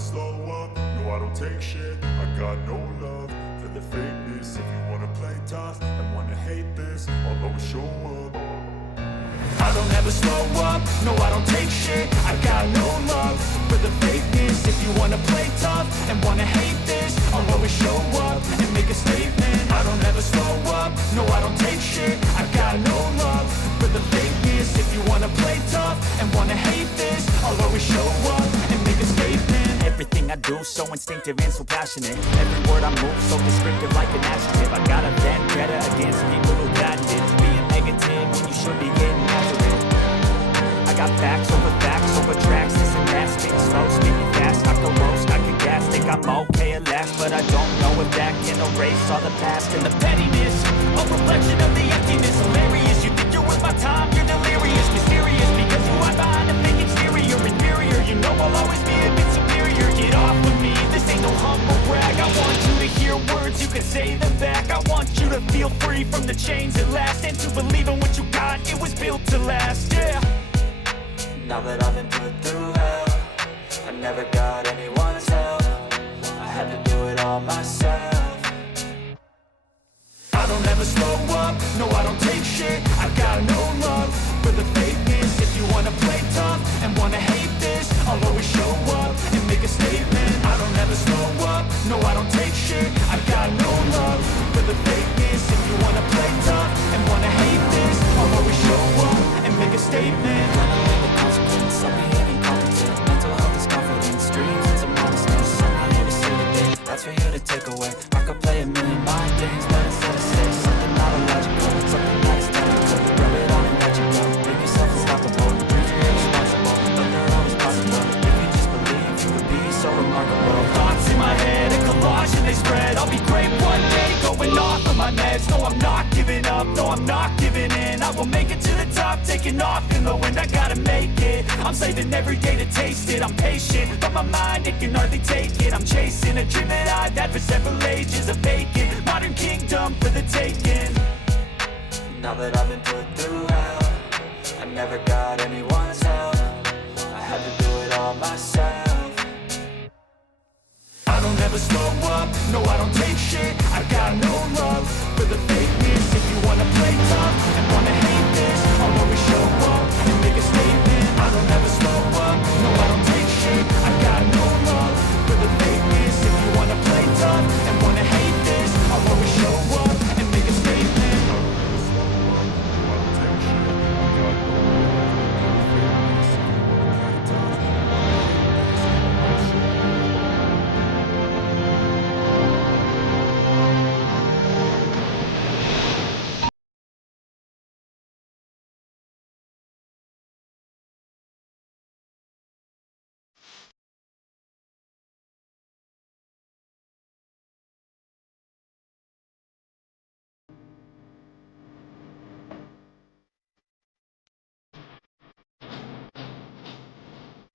slow up, no I don't take shit. I got no love for the fakeness. If you wanna play tough and wanna hate this, I'll always show up. I don't ever slow up, no I don't take shit. I got no love for the fakeness. If you wanna play tough and wanna hate this, I'll always show up and make a statement. I don't ever slow up, no I don't take shit. I got no love for the fakeness. If you wanna play tough and wanna hate this, I'll always show up and make a statement. Everything I do so instinctive and so passionate. Every word I move so descriptive like an adjective. I got a vendetta against people who patented being negative when you should be getting after it. I got facts over tracks, this and that. Speaking slow, speaking fast, I can roast, I can gas. Think I'm okay at last, but I don't know if that can erase all the past and the pettiness. A reflection of the emptiness, hilarious. You think you're worth my time, you're delirious. Mysterious, because you hide behind a fake exterior. Inferior, you know I'll always be a bit superior. Get off with me, this ain't no humble brag. I want you to hear words, you can say them back. I want you to feel free from the chains at last, and to believe in what you got, it was built to last, yeah. Now that I've been put through hell, I never got anyone's help. I had to do it all myself. I don't ever slow up, no I don't take shit. I got no love for the fakeness. If you wanna play tough and wanna hate this, I'll always show up and make a statement. I don't ever slow up, no I don't take shit. I got no love for the fakeness. If you wanna play tough and wanna hate this, I'll always show up and make a statement. I'll be incompetent. Mental health is confidence, dreams and some modestness. I'm not here to say the things that's for you to take away. I could play a million mind games, but instead of say something not illogical, something that is technical. Rub it on and let you go. Make yourself unstoppable. Dreams are irresponsible, but they're always possible. If you just believe, you would be so remarkable. Thoughts in my head, a collage and they spread. I'll be great one day, going off of my meds. No, I'm not giving up, no, I'm not giving in. I will make it to the top, taking off in the wind. I gotta make it, I'm saving every day to taste it. I'm patient, but my mind, it can hardly take it. I'm chasing a dream that I've had for several ages. A vacant, modern kingdom for the taking. Now that I've been put through hell, I never got anyone's help. I had to do it all myself. I don't ever slow up, no I don't take shit.